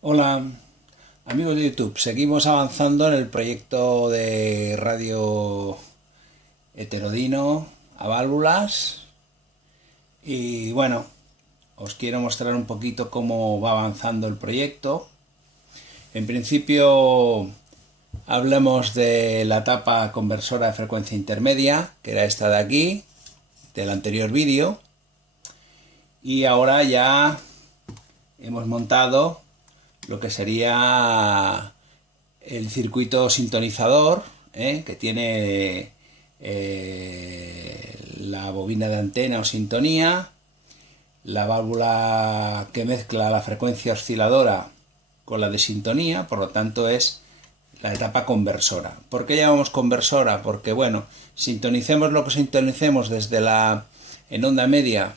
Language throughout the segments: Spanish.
Hola amigos de YouTube, seguimos avanzando en el proyecto de radio heterodino a válvulas y bueno, os quiero mostrar un poquito cómo va avanzando el proyecto. En principio hablamos de la tapa conversora de frecuencia intermedia, que era esta de aquí, del anterior vídeo, y ahora ya hemos montado lo que sería el circuito sintonizador, que tiene la bobina de antena o sintonía, la válvula que mezcla la frecuencia osciladora con la de sintonía, por lo tanto es la etapa conversora. ¿Por qué llamamos conversora? Porque bueno, sintonicemos lo que sintonicemos desde en onda media,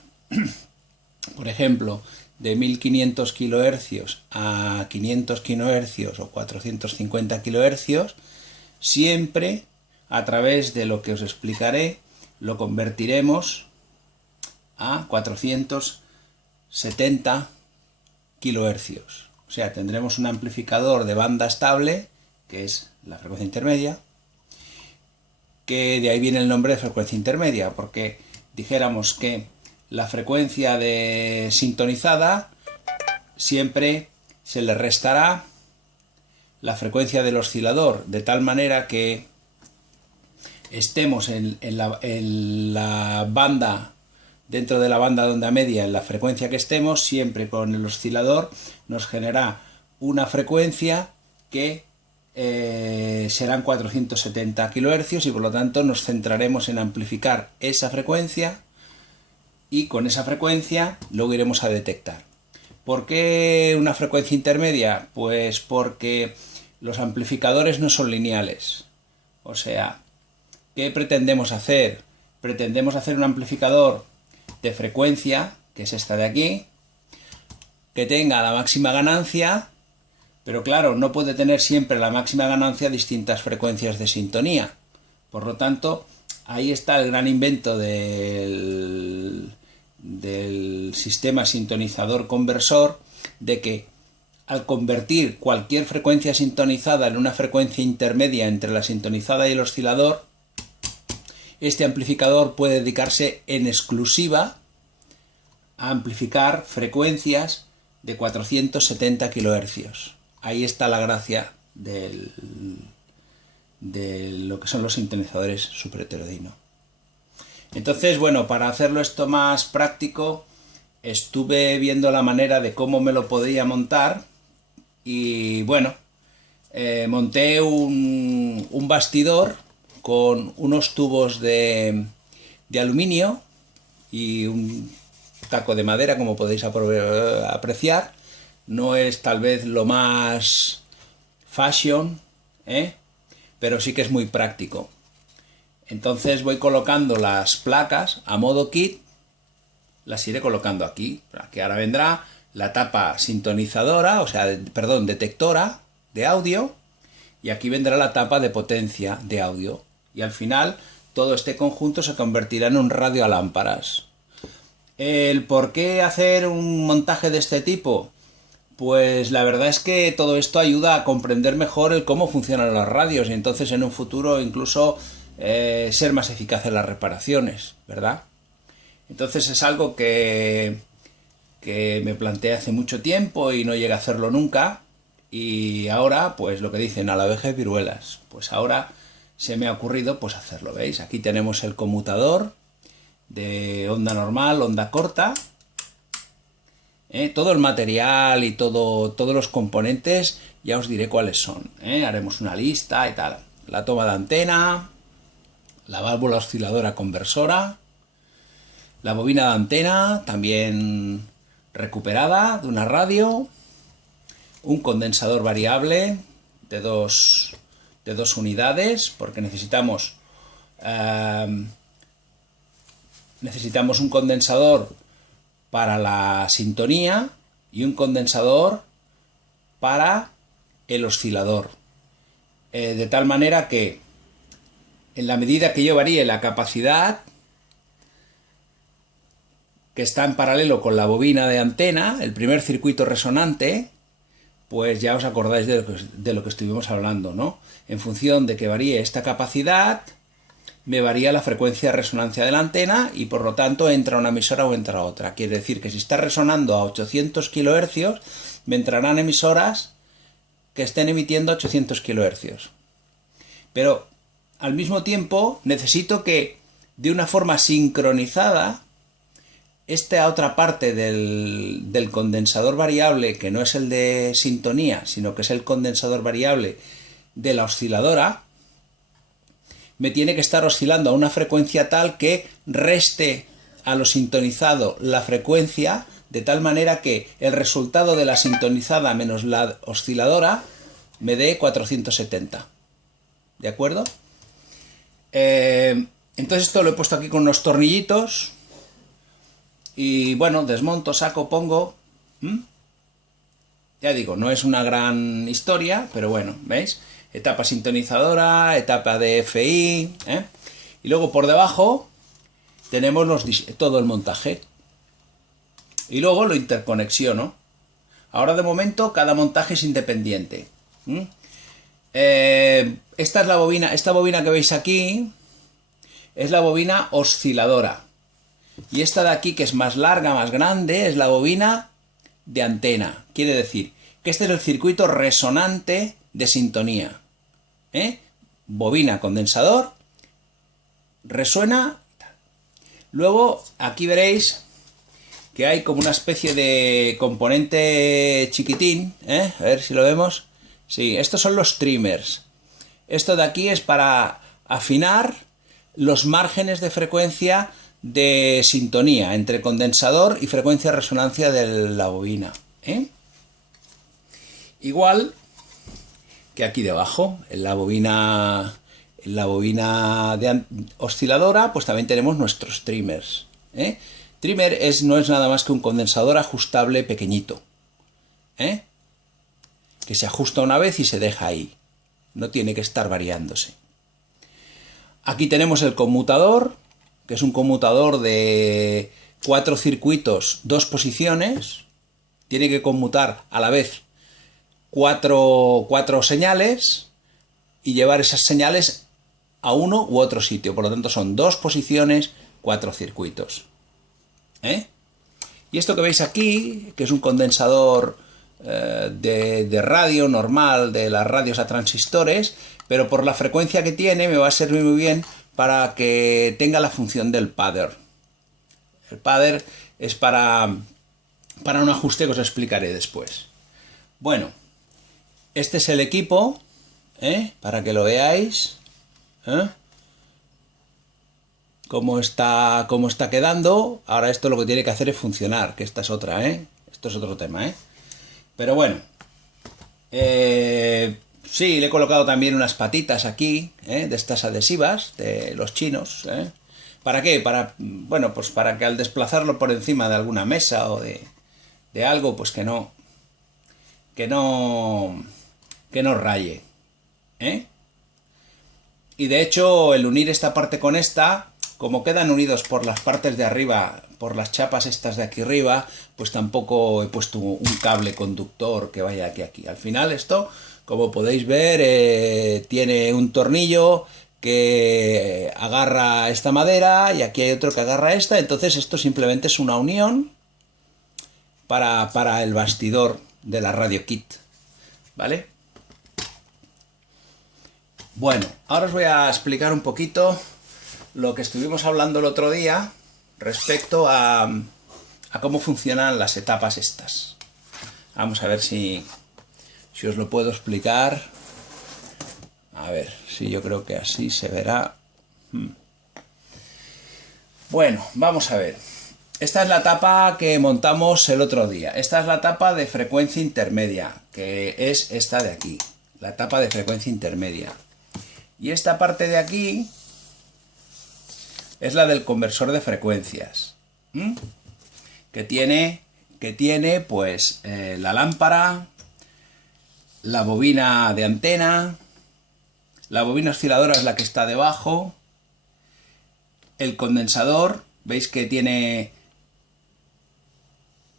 por ejemplo, de 1500 kHz a 500 kHz o 450 kHz, siempre a través de lo que os explicaré lo convertiremos a 470 kHz. O sea, tendremos un amplificador de banda estable, que es la frecuencia intermedia, que de ahí viene el nombre de frecuencia intermedia, porque dijéramos que la frecuencia de sintonizada siempre se le restará la frecuencia del oscilador, de tal manera que estemos en la banda, dentro de la banda de onda media, en la frecuencia que estemos, siempre con el oscilador nos genera una frecuencia que serán 470 kHz y por lo tanto nos centraremos en amplificar esa frecuencia y con esa frecuencia luego iremos a detectar. ¿Por qué una frecuencia intermedia? Pues porque los amplificadores no son lineales. O sea, ¿qué pretendemos hacer? Pretendemos hacer un amplificador de frecuencia, que es esta de aquí, que tenga la máxima ganancia, pero claro, no puede tener siempre la máxima ganancia a distintas frecuencias de sintonía. Por lo tanto, ahí está el gran invento del sistema sintonizador conversor, de que al convertir cualquier frecuencia sintonizada en una frecuencia intermedia entre la sintonizada y el oscilador, este amplificador puede dedicarse en exclusiva a amplificar frecuencias de 470 kHz. Ahí está la gracia de lo que son los sintonizadores superheterodino. Entonces, bueno, para hacerlo esto más práctico, estuve viendo la manera de cómo me lo podía montar y bueno, monté un bastidor con unos tubos de aluminio y un taco de madera, como podéis apreciar. No es tal vez lo más fashion, pero sí que es muy práctico. Entonces voy colocando las placas a modo kit, las iré colocando aquí, que ahora vendrá la tapa sintonizadora, o sea, perdón, detectora de audio, y aquí vendrá la tapa de potencia de audio. Y al final todo este conjunto se convertirá en un radio a lámparas. ¿El por qué hacer un montaje de este tipo? Pues la verdad es que todo esto ayuda a comprender mejor el cómo funcionan las radios y entonces en un futuro incluso ser más eficaz en las reparaciones, ¿verdad? Entonces es algo que me planteé hace mucho tiempo y no llegué a hacerlo nunca. Y ahora, pues lo que dicen, a la vejez viruelas. Pues ahora se me ha ocurrido pues hacerlo, ¿veis? Aquí tenemos el conmutador de onda normal, onda corta. Todo el material y todos los componentes ya os diré cuáles son. Haremos una lista y tal. La toma de antena, la válvula osciladora conversora, la bobina de antena, también recuperada de una radio, un condensador variable de dos unidades, porque necesitamos un condensador para la sintonía y un condensador para el oscilador. De tal manera que en la medida que yo varíe la capacidad, que está en paralelo con la bobina de antena, el primer circuito resonante, pues ya os acordáis de lo que estuvimos hablando, ¿no? En función de que varíe esta capacidad, me varía la frecuencia de resonancia de la antena y por lo tanto entra una emisora o entra otra. Quiere decir que si está resonando a 800 kHz, me entrarán emisoras que estén emitiendo 800 kHz. Pero al mismo tiempo necesito que de una forma sincronizada esta otra parte del condensador variable, que no es el de sintonía, sino que es el condensador variable de la osciladora, me tiene que estar oscilando a una frecuencia tal que reste a lo sintonizado la frecuencia, de tal manera que el resultado de la sintonizada menos la osciladora me dé 470. ¿De acuerdo? Entonces esto lo he puesto aquí con unos tornillitos. Y bueno, desmonto, saco, pongo. Ya digo, no es una gran historia, pero bueno, ¿veis? Etapa sintonizadora, etapa de FI, ¿eh? Y luego por debajo tenemos todo el montaje. Y luego lo interconexiono. Ahora de momento cada montaje es independiente. Esta es la bobina, esta bobina que veis aquí es la bobina osciladora. Y esta de aquí, que es más larga, más grande, es la bobina de antena. Quiere decir que este es el circuito resonante de sintonía. Bobina, condensador, resuena. Luego aquí veréis que hay como una especie de componente chiquitín. A ver si lo vemos. Sí, estos son los trimmers. Esto de aquí es para afinar los márgenes de frecuencia de sintonía entre condensador y frecuencia de resonancia de la bobina. Igual que aquí debajo, en la bobina osciladora, pues también tenemos nuestros trimmers. Trimmer no es nada más que un condensador ajustable pequeñito, que se ajusta una vez y se deja ahí. No tiene que estar variándose. Aquí tenemos el conmutador, que es un conmutador de 4 circuitos, 2 posiciones. Tiene que conmutar a la vez cuatro señales y llevar esas señales a uno u otro sitio. Por lo tanto son 2 posiciones, 4 circuitos. Y esto que veis aquí, que es un condensador de radio normal, de las radios a transistores, pero por la frecuencia que tiene me va a servir muy bien para que tenga la función del padder. El padder es para un ajuste que os explicaré después. Bueno, este es el equipo, para que lo veáis, cómo está quedando. Ahora esto lo que tiene que hacer es funcionar, que esta es otra, esto es otro tema, pero bueno, sí, le he colocado también unas patitas aquí, de estas adhesivas de los chinos. ¿Para qué? Bueno, pues para que al desplazarlo por encima de alguna mesa o de algo, pues que no raye. Y de hecho, el unir esta parte con esta, como quedan unidos por las partes de arriba, por las chapas estas de aquí arriba, pues tampoco he puesto un cable conductor que vaya aquí. Al final esto, como podéis ver, tiene un tornillo que agarra esta madera y aquí hay otro que agarra esta. Entonces esto simplemente es una unión para el bastidor de la Radio Kit, ¿vale? Bueno, ahora os voy a explicar un poquito lo que estuvimos hablando el otro día respecto a cómo funcionan las etapas estas. Vamos a ver si os lo puedo explicar. A ver, si yo creo que así se verá. Bueno, vamos a ver. Esta es la etapa que montamos el otro día. Esta es la etapa de frecuencia intermedia, que es esta de aquí. La etapa de frecuencia intermedia. Y esta parte de aquí es la del conversor de frecuencias. Que tiene pues la lámpara, la bobina de antena, la bobina osciladora es la que está debajo, el condensador, veis que tiene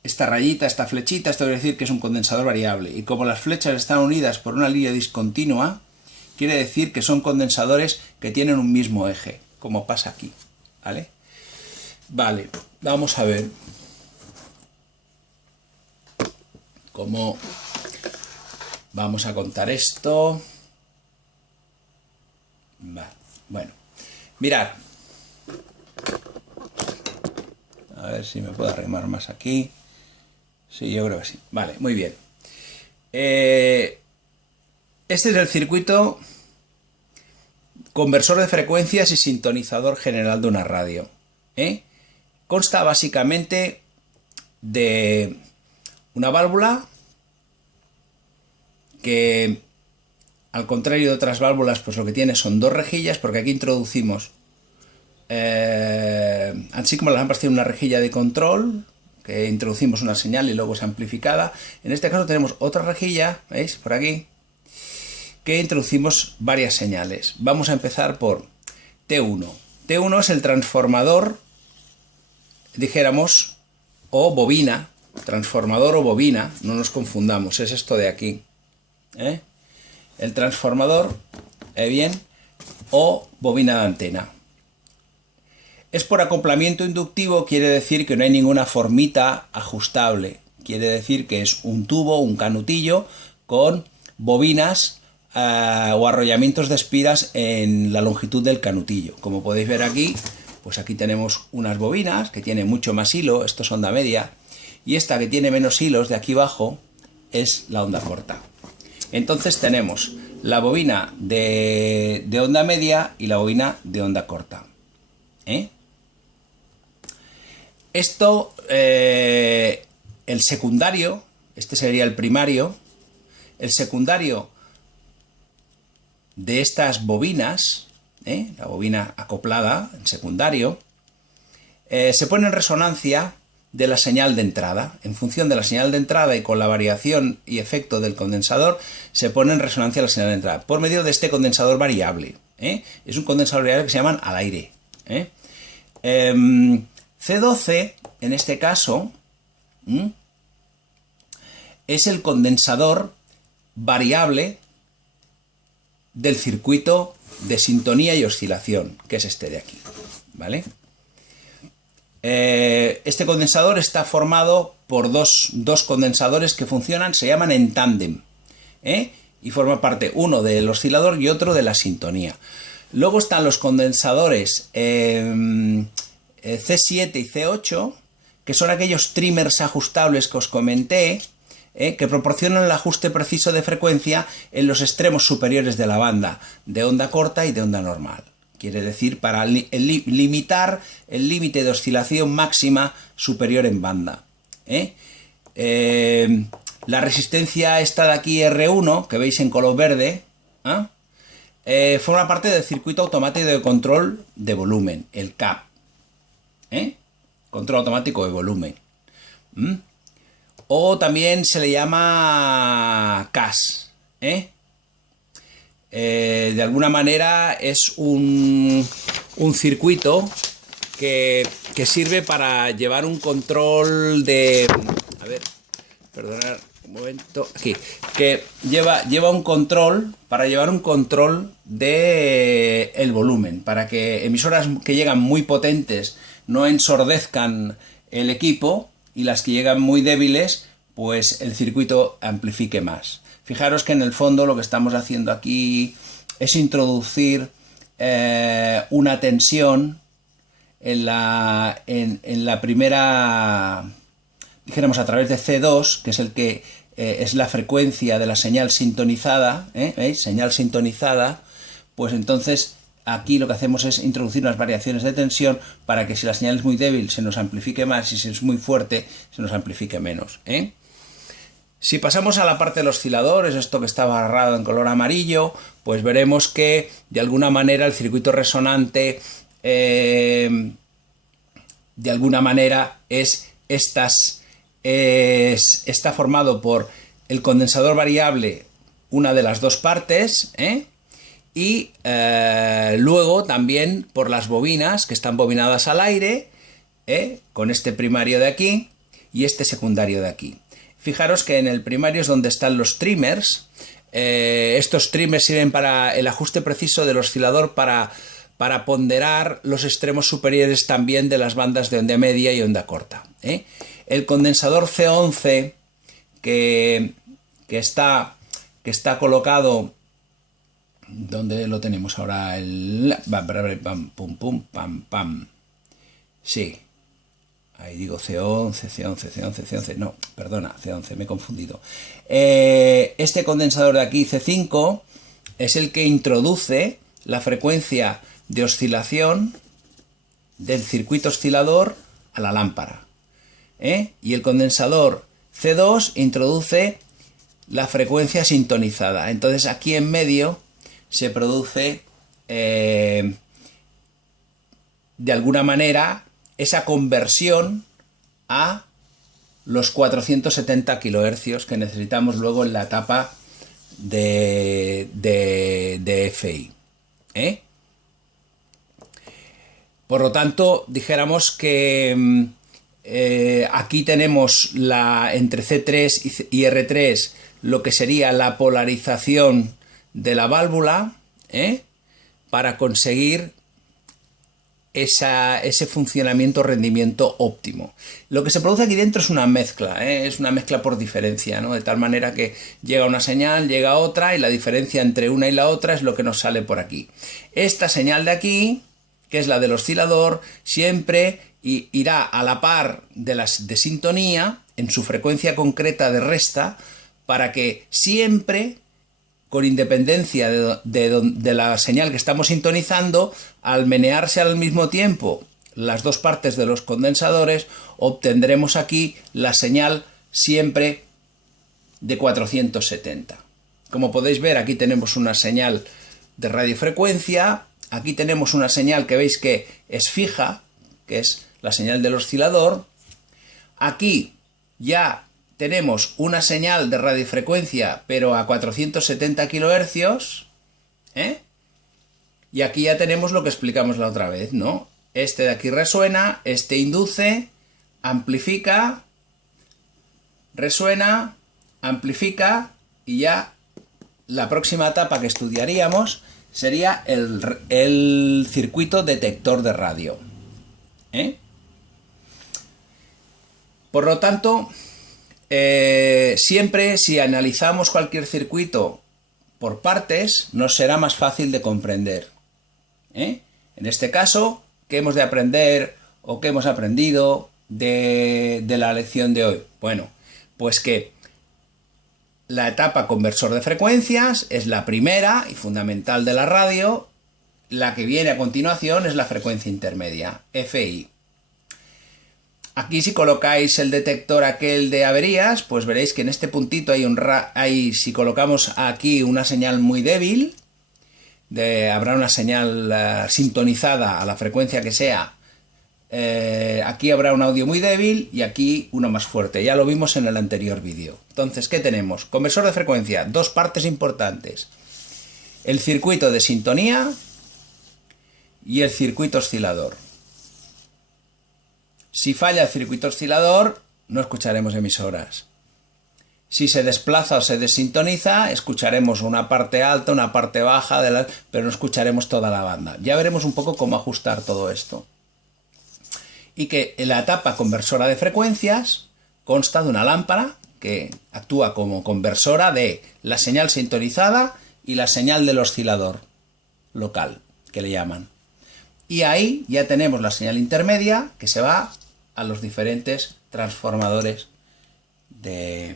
esta rayita, esta flechita, esto quiere decir que es un condensador variable. Y como las flechas están unidas por una línea discontinua, quiere decir que son condensadores que tienen un mismo eje, como pasa aquí, ¿vale? Vale, vamos a ver cómo vamos a contar esto. Vale, bueno, mirad. A ver si me puedo arrimar más aquí. Sí, yo creo que sí. Vale, muy bien. Este es el circuito conversor de frecuencias y sintonizador general de una radio. Consta básicamente de una válvula que, al contrario de otras válvulas, pues lo que tiene son dos rejillas, porque aquí introducimos, así como las lámparas tienen una rejilla de control, que introducimos una señal y luego es amplificada. En este caso tenemos otra rejilla, ¿veis? Por aquí, que introducimos varias señales. Vamos a empezar por T1. T1 es el transformador, dijéramos, o bobina, transformador o bobina, no nos confundamos, es esto de aquí. El transformador, bien, o bobina de antena. Es por acoplamiento inductivo, quiere decir que no hay ninguna formita ajustable. Quiere decir que es un tubo, un canutillo, con bobinas o arrollamientos de espiras en la longitud del canutillo. Como podéis ver aquí, pues aquí tenemos unas bobinas que tienen mucho más hilo, esto es onda media, y esta que tiene menos hilos de aquí abajo es la onda corta. Entonces tenemos la bobina de onda media y la bobina de onda corta. Esto, el secundario, este sería el primario, el secundario de estas bobinas, la bobina acoplada, en secundario, se pone en resonancia de la señal de entrada. En función de la señal de entrada y con la variación y efecto del condensador, se pone en resonancia la señal de entrada por medio de este condensador variable. Es un condensador variable que se llaman al aire. C12, en este caso, es el condensador variable del circuito de sintonía y oscilación, que es este de aquí, ¿vale? Este condensador está formado por dos condensadores que funcionan, se llaman en tándem, y forma parte uno del oscilador y otro de la sintonía. Luego están los condensadores C7 y C8, que son aquellos trimmers ajustables que os comenté, que proporcionan el ajuste preciso de frecuencia en los extremos superiores de la banda, de onda corta y de onda normal. Quiere decir, para limitar el límite de oscilación máxima superior en banda. La resistencia esta de aquí, R1, que veis en color verde, forma parte del circuito automático de control de volumen, el CAP. Control automático de volumen. O también se le llama CAS. De alguna manera es un circuito que sirve para llevar un control de... A ver, perdonad un momento. Aquí. Que lleva un control, para llevar un control de el volumen, para que emisoras que llegan muy potentes no ensordezcan el equipo y las que llegan muy débiles, pues el circuito amplifique más. Fijaros que en el fondo lo que estamos haciendo aquí es introducir una tensión en la primera, dijéramos a través de C2, que es el que es la frecuencia de la señal sintonizada, ¿veis? Señal sintonizada, pues entonces aquí lo que hacemos es introducir unas variaciones de tensión para que si la señal es muy débil se nos amplifique más y si es muy fuerte se nos amplifique menos. Si pasamos a la parte del oscilador, es esto que está barrado en color amarillo, pues veremos que de alguna manera el circuito resonante de alguna manera está formado por el condensador variable, una de las dos partes, y luego también por las bobinas que están bobinadas al aire, con este primario de aquí, y este secundario de aquí. Fijaros que en el primario es donde están los trimmers. Estos trimmers sirven para el ajuste preciso del oscilador para ponderar los extremos superiores también de las bandas de onda media y onda corta. El condensador C11 que está colocado, ¿dónde lo tenemos ahora? Sí, ahí digo C11, no, perdona, C11, me he confundido. Este condensador de aquí, C5, es el que introduce la frecuencia de oscilación del circuito oscilador a la lámpara. Y el condensador C2 introduce la frecuencia sintonizada. Entonces aquí en medio se produce de alguna manera esa conversión a los 470 kHz que necesitamos luego en la etapa de FI. Por lo tanto, dijéramos que aquí tenemos entre C3 y R3 lo que sería la polarización de la válvula para conseguir ese funcionamiento rendimiento óptimo. Lo que se produce aquí dentro es una mezcla, es una mezcla por diferencia, ¿no? De tal manera que llega una señal, llega otra y la diferencia entre una y la otra es lo que nos sale por aquí. Esta señal de aquí, que es la del oscilador, siempre irá a la par de las de sintonía en su frecuencia concreta de resta para que siempre, con independencia de la señal que estamos sintonizando, al menearse al mismo tiempo las dos partes de los condensadores, obtendremos aquí la señal siempre de 470. Como podéis ver, aquí tenemos una señal de radiofrecuencia, aquí tenemos una señal que veis que es fija, que es la señal del oscilador. Aquí ya tenemos una señal de radiofrecuencia, pero a 470 kHz, y aquí ya tenemos lo que explicamos la otra vez, ¿no? Este de aquí resuena, este induce, amplifica, resuena, amplifica, y ya la próxima etapa que estudiaríamos sería el circuito detector de radio. Por lo tanto, siempre si analizamos cualquier circuito por partes, nos será más fácil de comprender. En este caso, ¿qué hemos de aprender o qué hemos aprendido de la lección de hoy? Bueno, pues que la etapa conversor de frecuencias es la primera y fundamental de la radio. La que viene a continuación es la frecuencia intermedia, FI. Aquí si colocáis el detector aquel de averías, pues veréis que en este puntito si colocamos aquí una señal muy débil, habrá una señal sintonizada a la frecuencia que sea, aquí habrá un audio muy débil y aquí uno más fuerte. Ya lo vimos en el anterior vídeo. Entonces, ¿qué tenemos? Conversor de frecuencia, dos partes importantes. El circuito de sintonía y el circuito oscilador. Si falla el circuito oscilador, no escucharemos emisoras. Si se desplaza o se desintoniza, escucharemos una parte alta, una parte baja, pero no escucharemos toda la banda. Ya veremos un poco cómo ajustar todo esto. Y que la etapa conversora de frecuencias consta de una lámpara que actúa como conversora de la señal sintonizada y la señal del oscilador local, que le llaman. Y ahí ya tenemos la señal intermedia que se va a los diferentes transformadores de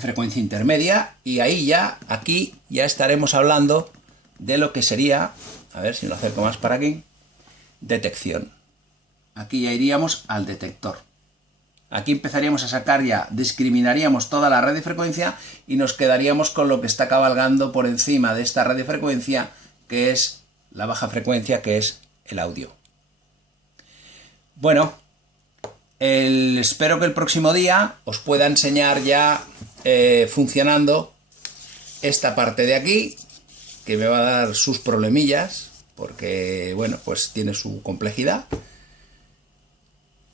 frecuencia intermedia, y ahí aquí ya estaremos hablando de lo que sería, a ver si lo acerco más para aquí, detección. Aquí ya iríamos al detector. Aquí empezaríamos a sacar discriminaríamos toda la radiofrecuencia y nos quedaríamos con lo que está cabalgando por encima de esta radiofrecuencia, que es la baja frecuencia, que es el audio. Bueno, espero que el próximo día os pueda enseñar ya funcionando esta parte de aquí, que me va a dar sus problemillas, porque, bueno, pues tiene su complejidad.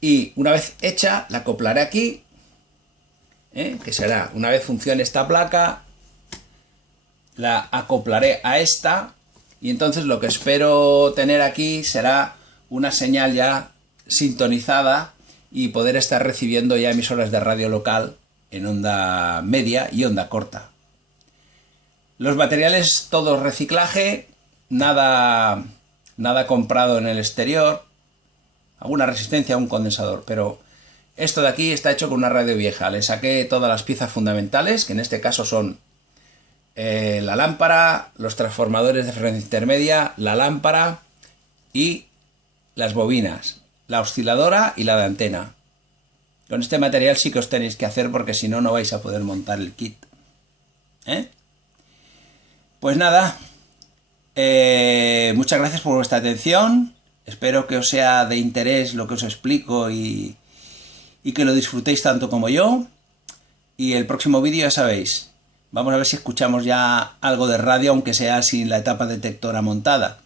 Y una vez hecha, la acoplaré aquí, que será, una vez funcione esta placa, la acoplaré a esta, y entonces lo que espero tener aquí será una señal ya sintonizada y poder estar recibiendo ya emisoras de radio local en onda media y onda corta. Los materiales todos reciclaje, nada comprado en el exterior, alguna resistencia a un condensador, pero esto de aquí está hecho con una radio vieja. Le saqué todas las piezas fundamentales, que en este caso son la lámpara, los transformadores de frecuencia intermedia, la lámpara y las bobinas, la osciladora y la de antena. Con este material sí que os tenéis que hacer, porque si no, no vais a poder montar el kit. Pues nada, muchas gracias por vuestra atención. Espero que os sea de interés lo que os explico y que lo disfrutéis tanto como yo. Y el próximo vídeo ya sabéis, vamos a ver si escuchamos ya algo de radio, aunque sea sin la etapa detectora montada.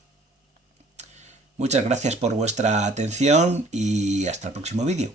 Muchas gracias por vuestra atención y hasta el próximo vídeo.